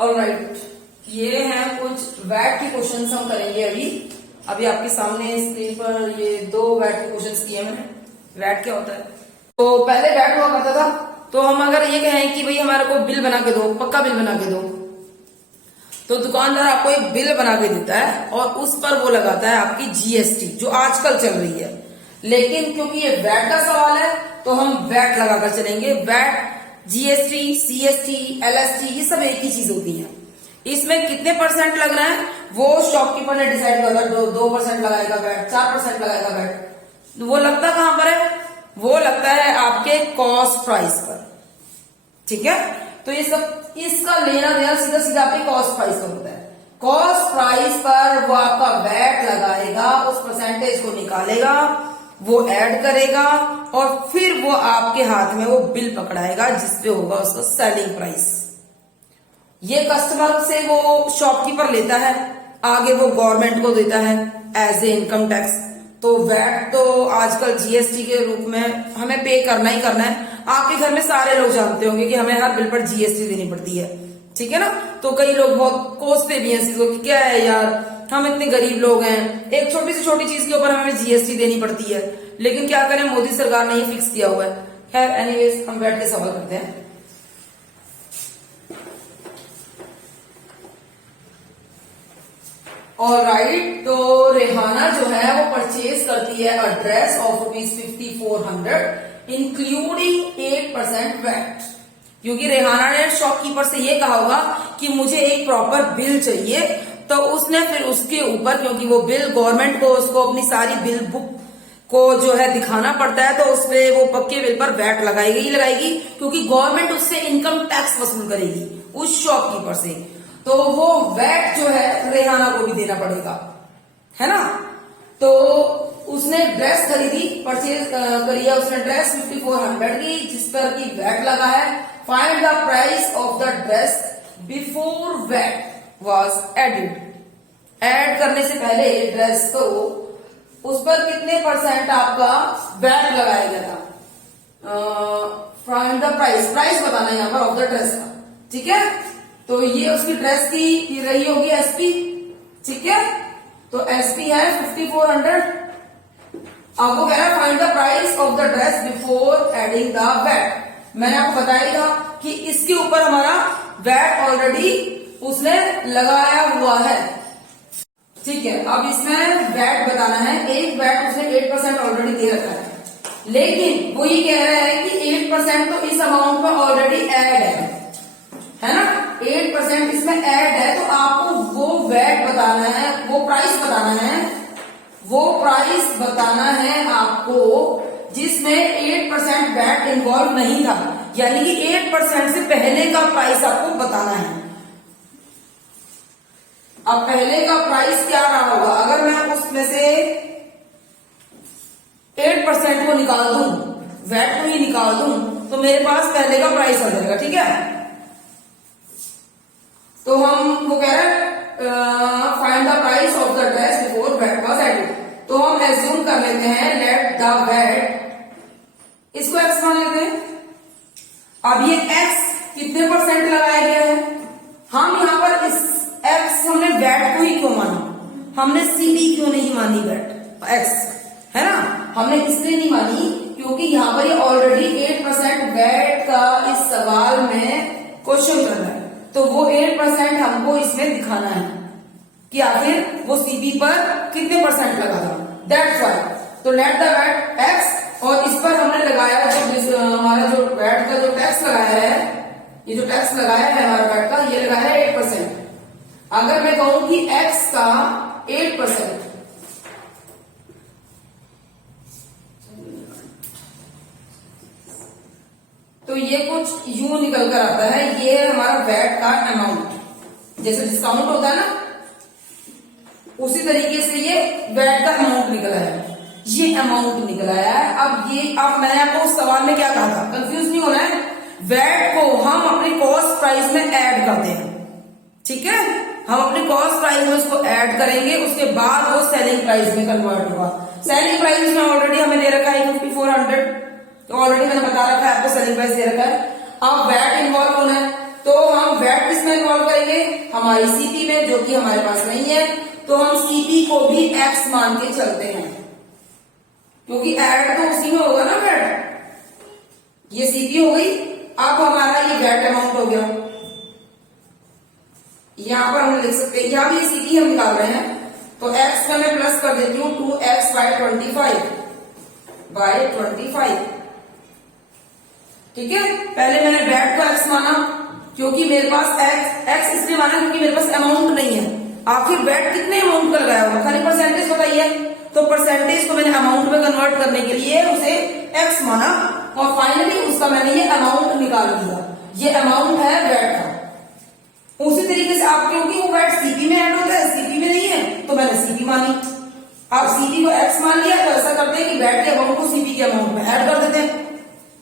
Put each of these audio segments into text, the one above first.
Alright, ये हैं कुछ वैट के क्वेश्चंस हम करेंगे अभी आपके सामने स्क्रीन पर ये 2 वैट के क्वेश्चंस किए मैंने। वैट क्या होता है? तो पहले वैट हुआ करता था, तो हम अगर ये कहें कि भाई हमारे को बिल बना के दो, पक्का बिल बना के दो, तो दुकानदार आपको एक बिल बना के देता है और उस पर वो लगाता है आपकी जीएसटी, जो आजकल चल रही है। लेकिन क्योंकि ये वैट का सवाल है तो हम वैट लगाकर चलेंगे। वैट, जीएसटी, सीएसटी, एलएसटी, ये सब एक ही चीज होती है। इसमें कितने परसेंट लग रहा है वो शॉपकीपर ने डिसाइड किया। 2% लगाएगा वैट, 4% लगाएगा वैट। वो लगता कहां पर है? वो लगता है आपके कॉस्ट प्राइस पर। ठीक है, तो ये सब इसका लेना देना सीधा सीधा आपके कॉस्ट प्राइस पर होता है। कॉस्ट प्राइस पर वो आपका वैट लगाएगा, उस परसेंटेज को निकालेगा, वो ऐड करेगा और फिर वो आपके हाथ में वो बिल पकड़ाएगा जिसपे होगा उसका सेलिंग प्राइस। ये कस्टमर से वो शॉपकीपर लेता है, आगे वो गवर्नमेंट को देता है एज ए इनकम टैक्स। तो वैट तो आजकल जीएसटी के रूप में हमें पे करना ही करना है। आपके घर में सारे लोग जानते होंगे कि हमें हर बिल पर जीएसटी देनी पड़ती है। ठीक है ना? तो कई लोग बहुत कोसते भी हैं इसको कि क्या है यार, हम इतने गरीब लोग हैं, एक छोटी से छोटी चीज के ऊपर हमें जीएसटी देनी पड़ती है। लेकिन क्या करें, मोदी सरकार ने ही फिक्स किया हुआ है। खैर एनीवेज, हम वैट के सवाल करते हैं। ऑलराइट, तो रेहाना जो है वो परचेज करती है अ ड्रेस ऑफ ₹5400 इंक्लूडिंग 8% वैट। क्योंकि रेहाना ने शॉपकीपर से ये कहा होगा कि मुझे एक प्रॉपर बिल चाहिए, तो उसने फिर उसके ऊपर, क्योंकि वो बिल गवर्नमेंट को उसको अपनी सारी बिल बुक को जो है दिखाना पड़ता है, तो उसपे वो पक्के बिल पर वैट लगाएगी ही लगाएगी, क्योंकि गवर्नमेंट उससे इनकम टैक्स वसूल करेगी उस शॉपकीपर से। तो वो वैट जो है रेहाना को भी देना पड़ेगा, है ना? तो उसने ड्रेस खरीदी, परचेज करी है उसने ड्रेस 5400 की, जिस पर की वैट लगा है। Find the price of the dress before VAT was added. Add करने से पहले ड्रेस को उस पर कितने परसेंट आपका वैट लगाया गया था? फाइंड द प्राइस, प्राइस बताना है यहाँ पर ऑफ द ड्रेस का। ठीक है, तो ये उसकी ड्रेस की रही होगी एसपी। ठीक है, तो एसपी है 5400। अब वो कह रहा है find the price of the dress before adding the VAT. मैंने आपको बताया था कि इसके ऊपर हमारा वैट ऑलरेडी उसने लगाया हुआ है। ठीक है, अब इसमें वैट बताना है। एक वैट उसने 8% ऑलरेडी दे रखा है, लेकिन वो ये कह रहा है कि 8% तो इस अमाउंट में ऑलरेडी ऐड है ना? 8% इसमें ऐड है, तो आपको वो वैट बताना है, वो प्राइस बताना है, वो प्राइस बताना है आपको जिसमें 8% वैट इन्वॉल्व नहीं था। यानी कि 8% से पहले का प्राइस आपको बताना है। अब पहले का प्राइस क्या रहा होगा? अगर मैं उसमें से 8% को निकाल दूं, वैट को ही निकाल दूं, तो मेरे पास पहले का प्राइस आ जाएगा। ठीक है, तो हम वो कह रहे हैं find the price of the dress before VAT was added. तो हम एज्यूम कर लेते हैं लेट द वैट, इसको एक्स मान लेते हैं। अब ये एक्स कितने परसेंट लगाया गया है? हम यहां पर इस एक्स हमने वैट को ही क्यों माना? हमने सीबी क्यों नहीं मानी वैट एक्स, है ना? हमने इसलिए नहीं मानी क्योंकि यहां पर ये ऑलरेडी 8% वैट का इस सवाल में क्वेश्चन कर रहा है। तो वो 8% हमको इसमें दिखाना है कि आखिर वो सीबी पर कितने परसेंट लगा था। दैट्स वाई, तो लेट द वैट एक्स, और इस पर हमने लगाया जो हमारा जो वैट का जो टैक्स लगाया है, ये जो टैक्स लगाया है हमारा वैट का, ये लगाया है 8%। अगर मैं कहूं कि एक्स का 8%, तो ये कुछ यूं निकल कर आता है। ये है हमारा वैट का अमाउंट, जैसे डिस्काउंट होता है ना, उसी तरीके से ये वैट का अमाउंट निकला है। ये अमाउंट निकला है। अब मैंने आपको उस सवाल में क्या कहा था, कंफ्यूज नहीं होना है। वैट को हम अपने कॉस्ट प्राइस में ऐड करते हैं। ठीक है, हम अपने कॉस्ट प्राइस में उसको ऐड करेंगे, उसके बाद वो सेलिंग प्राइस में कन्वर्ट होगा। सेलिंग प्राइस में ऑलरेडी हमें दे रखा है 5400, तो ऑलरेडी मैंने बता रखा है आपको सेलिंग प्राइस दे रखा है। अब वैट इन्वॉल्व होना है, तो हम वैट किसमें इन्वॉल्व करेंगे, हमारी सीपी में, जो कि हमारे पास नहीं है। तो हम सीपी को भी एक्स मान के चलते हैं, क्योंकि ऐड तो उसी में होगा ना वैट। ये सीपी हो गई। अब हमारा ये वैट अमाउंट हो गया, यहां पर हम लिख सकते हैं, यहां भी सीपी हम निकाल रहे हैं। तो एक्स का मैं प्लस कर देती हूँ 2x बाय 25 ठीक है। पहले मैंने वैट को एक्स माना, क्योंकि मेरे पास एक्स इसलिए माना क्योंकि मेरे पास अमाउंट नहीं है। आखिर वैट कितने अमाउंट का लगाया होगा, खाली परसेंटेज बताइए। तो परसेंटेज को मैंने अमाउंट में कन्वर्ट करने के लिए उसे एक्स माना, और फाइनली उसका मैंने ये अमाउंट निकाल लिया। ये अमाउंट है वैट का। उसी तरीके से आप, क्योंकि वो वैट सीपी में ऐड होता है, सीपी में नहीं है, तो मैंने सीपी मानी। आप सीपी को एक्स मान लिया, तो ऐसा करते हैं कि वैट के अमाउंट को सीपी के अमाउंट में ऐड कर देते हैं।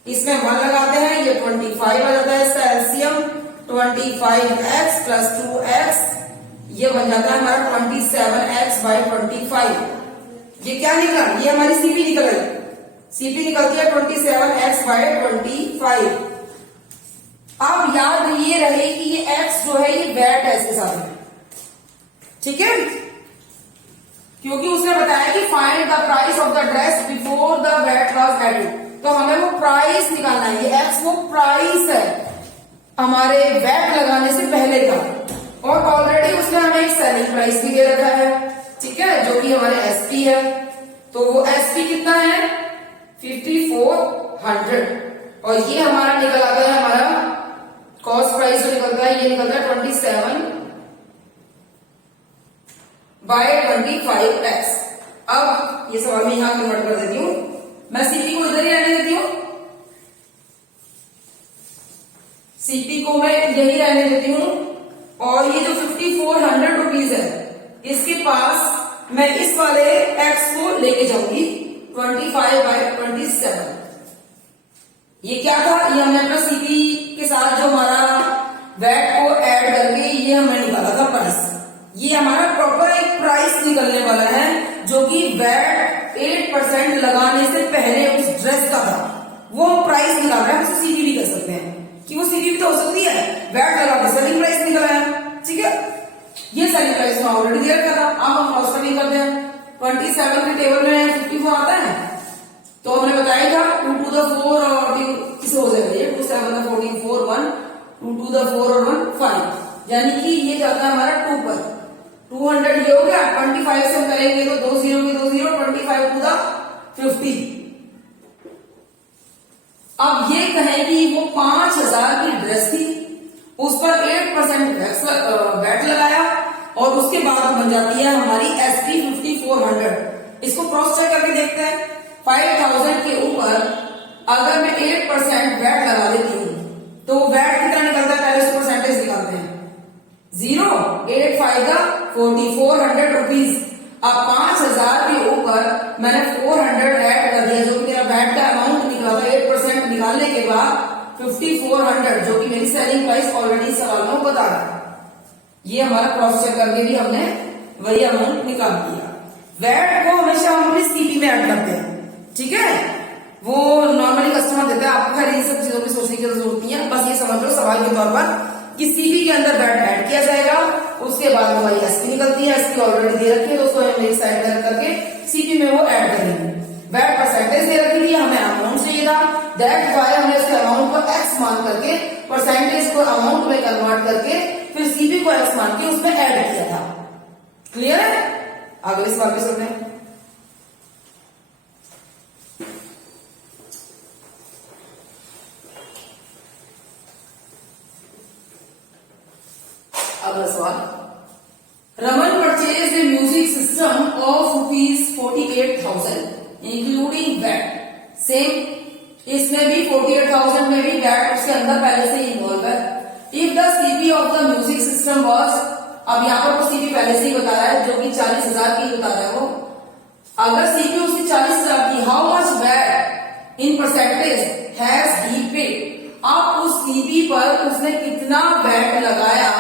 इसमें 1 लगाते हैं, ये 25 आ जाता है, इसका एलसीएम 25x प्लस 2x, ये बन जाता है हमारा 27x बाई 25। ये क्या निकला, ये हमारी सीपी निकल गई। सीपी निकलती है 27x बाई 25। अब याद ये रहे कि ये x जो है ये वैट है इसके साथ में, ठीक है। क्योंकि उसने बताया कि find the price of the dress before the VAT was added, तो हमें वो प्राइस निकालना है। ये एक्स वो प्राइस है हमारे वैट लगाने से पहले का, और ऑलरेडी उसने हमें एक सेलिंग प्राइस भी दे रखा है, ठीक है, जो कि हमारे एसपी है। तो वो एसपी कितना है 5400, और ये हमारा निकल आता है, हमारा कॉस्ट प्राइस जो निकलता है ये निकलता है 27 बाय 25x। अब ये सवाल मैं यहां कन्वर्ट कर देती हूं, मैं सीपी को इधर ही रहने देती हूं, सीपी को मैं यही रहने देती हूं, और ये जो 5400 रुपीज है इसके पास मैं इस वाले x को लेके जाऊंगी 25 बाय 27। ये क्या था, ये हमने अपना सीपी के साथ जो हमारा वैट को ऐड करके ये हमने निकाला था प्राइस। ये हमारा प्रॉपर एक प्राइस निकलने वाला है, जो कि वैट 8% लगाने से पहले उस ड्रेस का था, वो हम प्राइस निकाल रहे हैं। उसे सीपी भी कर सकते हैं, कि वो सीपी भी तो हो सकती है, वैट लगा के सेलिंग प्राइस निकला है, ठीक है। ये सेलिंग प्राइस में ऑलरेडी दे रखा था। अब हम कॉस्ट कटिंग करते हैं। 27 के टेबल में 54 आता है, तो हमने बताया था 2 to the 4 और किसे हो जाएगा ये 2 7 the 14 4 1 2 to the 4 और 1 5, यानी कि ये जाता है हमारा 2 पर। 200 ये हो गया, 25 से हम करेंगे तो 2 0 की 2 0, 25 to the 50। अब ये कहें कि वो 5000 की ड्रेस थी, उस पर 8% वैट लगाया, और उसके बाद बन जाती है हमारी एसपी 5400। इसको क्रॉस चेक करके देखते हैं। 5000 के ऊपर अगर मैं 8% वैट लगा देती हूं, तो वैट कितना निकलता है, पहले से परसेंटेज निकालते हैं। 0 8 5 4400 रुपीज। अब 5000 के ऊपर मैंने 400 ऐड कर दिया, जो कि मेरा वैट का अमाउंट निकला था। 8% निकालने के बाद 5400, जो कि मेरी सेलिंग प्राइस ऑलरेडी सवाल में बता रहा है। ये हमारा क्रॉस चेक करके भी हमने वही अमाउंट निकाल दिया। वैट को हमेशा हम अपनी सीपी में ऐड करते हैं, ठीक है। वो नॉर्मली कस्टमर देता है, आपको खैर इन सब चीजों की सोचने की जरूरत नहीं है, बस ये समझ लो सवाल के तौर पर कि सीपी के अंदर वैट ऐड किया जाएगा, उसके बाद हमारी एसपी निकलती है। एसपी ऑलरेडी दे रखी है, तो उसको हम एक साइड में करके सीपी में वो ऐड करेंगे। वैट परसेंटेज दे रखी थी, हमें अमाउंट चाहिए था, दैट वाई हमने उसके अमाउंट को एक्स मान करके परसेंटेज को अमाउंट में कन्वर्ट करके फिर सीपी को एक्स मान के उसमें ऐड किया था। क्लियर है? अगले सवाल पे चलते हैं। अगला सवाल, Raman purchase a music system of ₹48,000 including VAT. Same इसमें भी 48,000 में भी वैट उसके अंदर पहले से इन्वॉल्व है। If the CP of the music system was, अब यहाँ पर वो सीपी पहले से ही बता रहा है, जो कि 40,000 की बता रहा है वो। अगर सीपी उसकी 40,000 की, how much VAT in percentage has he paid. अब उस सीपी पर उसने कितना वैट लगाया,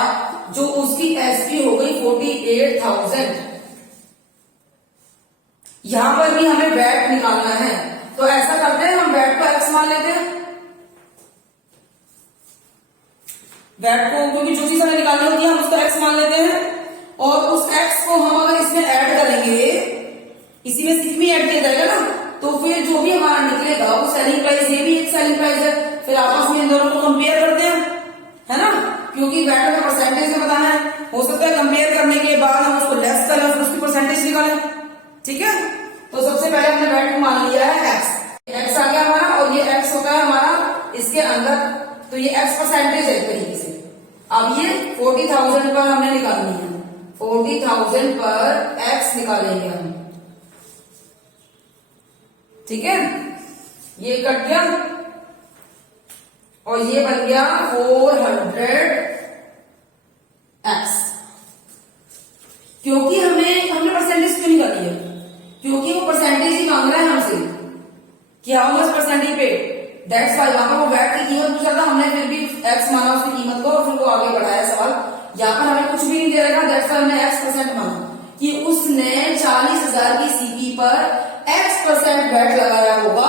जो उसकी एसपी हो गई 48,000। यहां पर भी हमें वैट निकालना है, तो ऐसा करते हैं, हम वैट को एक्स मान लेते हैं। वैट को, क्योंकि जो चीज हमें निकालनी होती है हम उसको एक्स मान लेते हैं, और उस एक्स को हम अगर इसमें ऐड करेंगे, इसी में सिक्स भी ऐड किया जाएगा ना, तो फिर जो भी हमारा निकलेगा वो सेलिंग प्राइस, ये भी एक सेलिंग प्राइस है। फिर आपस में इन दोनों को कंपेयर करते हैं, है ना, क्योंकि वैट हमें परसेंटेज में बताना है। हो सकता है कंपेयर करने के बाद हम उसको लेस करें फिर उसकी परसेंटेज निकालें, ठीक है। तो सबसे पहले हमने वैट को मान लिया है एक्स आ गया हमारा, और ये एक्स होता है हमारा इसके अंदर, तो ये एक्स परसेंटेज है एक तरीके से। अब ये 40,000 पर हमने निकालनी है, 40,000 पर एक्स निकालेंगे हम, ठीक है। ये कट गया और ये बन गया 400 एक्स। क्योंकि हमने परसेंटेज क्यों निकाली है, क्योंकि वो परसेंटेज ही मांग रहा है हमसे कि हाउ मच परसेंटेज पे, दैट्स वाई। वहां पर वो वैट की कीमत पूछा था, हमने फिर भी एक्स माना उसकी कीमत को, और फिर वो आगे बढ़ाया सवाल। यहाँ पर हमें कुछ भी नहीं दे रखा, दैट्स वाई हमने एक्स परसेंट माना कि उसने 40,000 की सीपी पर x% वैट लगाया होगा,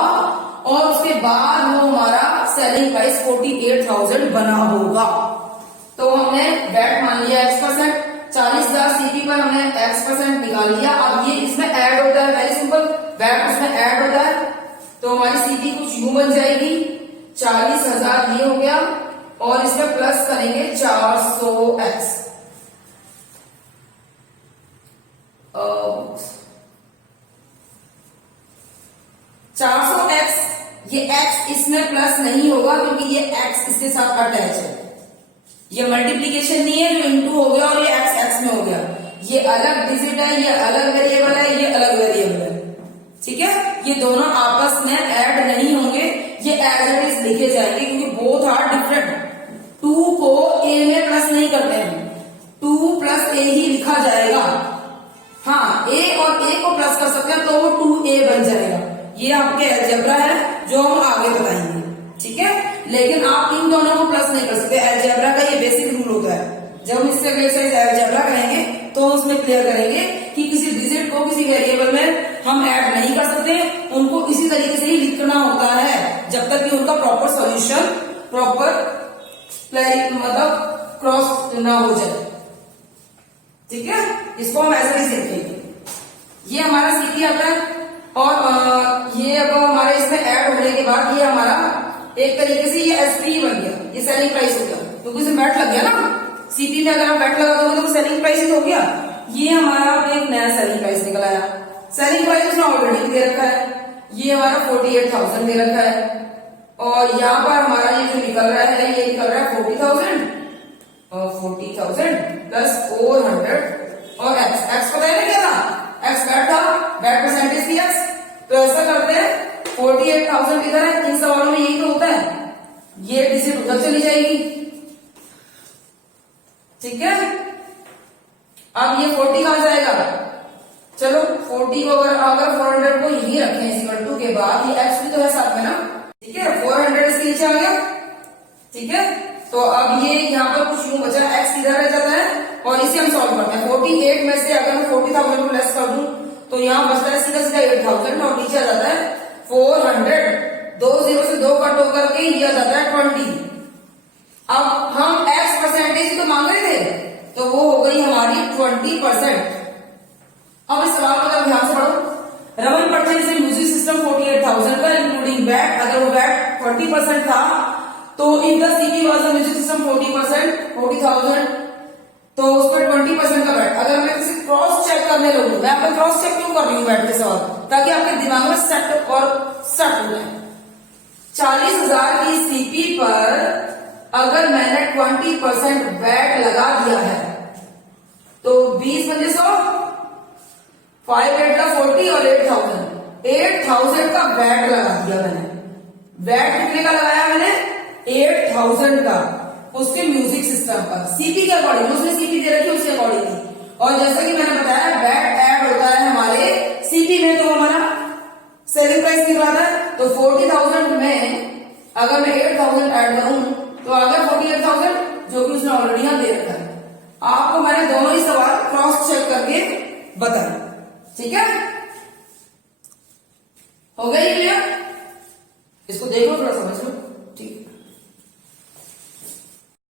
और उसके बाद वो हमारा सेलिंग प्राइस 48,000 बना होगा। तो हमने वैट मान लिया x%, 40,000 सीपी पर हमने x% निकाल लिया। अब ये इसमें ऐड होता है, वेरी सिंपल, वैट उसमें ऐड होता है, तो हमारी सीपी कुछ यूं बन जाएगी, 40,000 ये हो गया, और इसमें प्लस करेंगे 400x। 400x, ये x इसमें प्लस नहीं होगा क्योंकि ये x इसके साथ अटैच है, ये मल्टीप्लीकेशन नहीं है जो इनटू हो गया और ये x में हो गया। ये अलग डिजिट है, ये अलग वेरिएबल है, ये अलग वेरिएबल है, ठीक है। ये दोनों आपस में ऐड नहीं होंगे, ये एज इट इज लिखे जाएंगे क्योंकि बोथ आर डिफरेंट। 2 को a में प्लस नहीं करते हैं, 2 प्लस a ही लिखा जाएगा। हाँ, a और a को प्लस कर सकते हैं तो वो 2a बन जाएगा। ये आपके अलजेब्रा है जो हम आगे बताएंगे, ठीक है। लेकिन आप इन दोनों को प्लस नहीं कर सकते, अलजेब्रा का ये बेसिक रूल होता है। जब हम इससे अगले साइज अलजेब्रा करेंगे तो उसमें क्लियर करेंगे कि किसी डिजिट को किसी वेरिएबल में हम ऐड नहीं कर सकते, उनको इसी तरीके से ही लिखना होता है जब तक कि उनका प्रॉपर सॉल्यूशन, प्रॉपर मतलब क्रॉस ना हो जाए, ठीक है। इसको हम ऐसे ही सीखेंगे। ये हमारा सीपी आता है, और ये अब हमारे इसमें ऐड होने के बाद ये हमारा एक तरीके से ये एसपी बन गया, ये सेलिंग प्राइस हो गया क्योंकि इसमें वैट लग गया ना। सीपी में अगर हम वैट लगा दोगे तो सेलिंग प्राइस ही हो गया। ये हमारा एक नया सेलिंग प्राइस निकल आया, सेलिंग प्राइस उसने ऑलरेडी दे रखा है, ये हमारा 48,000 दे रखा है, और यहाँ पर हमारा ये जो निकल रहा है ये निकल रहा है 40,000 और 40,000 प्लस 400 और एक्स पता है ना क्या था, एक्स वैट था, वैट परसेंटेज थी एक्स। तो ऐसा करते हैं 48,000 इधर है, इन सवालों में यही तो होता है, ये डिजिट उधर चली जाएगी, ठीक है। अब ये 40 कहां जाएगा, चलो 40 को अगर 400 को यही रखें इक्वल टू के बाद, ये एक्स भी तो है साथ में ना, ठीक है। 400 इसके नीचे आ गया, ठीक है। तो अब ये यहाँ पर कुछ यूं बचा, एक्स इधर रह जाता है और इसे हम सॉल्व करते हैं। 48 में से अगर मैं 40,000 को लेस कर दूं तो यहाँ बचता है सीधा सीधा 8,000 और नीचे आ जाता है 400, 2 0 से 2 कट होकर के ये आ जाता है 20। अब हम एक्स परसेंटेज तो मांग रहे थे, तो वो हो गई हमारी 20%। अब इस सवाल को ध्यान से पढ़ो। Raman purchase in music system 48,000 का इंक्लूडिंग वैट, अगर वो वैट 20% था तो in the CP was the music system 40%, 40,000, तो उस पर 20% का वैट। अगर मैं किसी क्रॉस चेक करने लगूं, मैं आपका क्रॉस चेक क्यों कर रही हूँ वैट के सवाल, ताकि आपके दिमाग में सेट और सेट हो जाए। 40,000 की सीपी पर अगर मैंने 20% वैट लगा दिया है तो 20 बजे 100, 5 8 का 40 और 8,000 का वैट लगा दिया मैंने। वैट कितने का लगाया मैंने, 8,000 का, उसके म्यूजिक सिस्टम पर सीपी के अकॉर्डिंग, उसने सीपी दे रखी उसके अकॉर्डिंग। और जैसा कि मैंने बताया वैट ऐड होता है हमारे सीपी में, तो हमारा सेलिंग प्राइस निकला है। तो 40,000 में अगर मैं 8,000 ऐड करूं तो अगर 48,000 जो कि उसने ऑलरेडी यहां दे रखा है। आपको मैंने दोनों ही सवाल क्रॉस चेक करके बताया, ठीक है। हो गया क्लियर, इसको देखो थोड़ा समझ लो।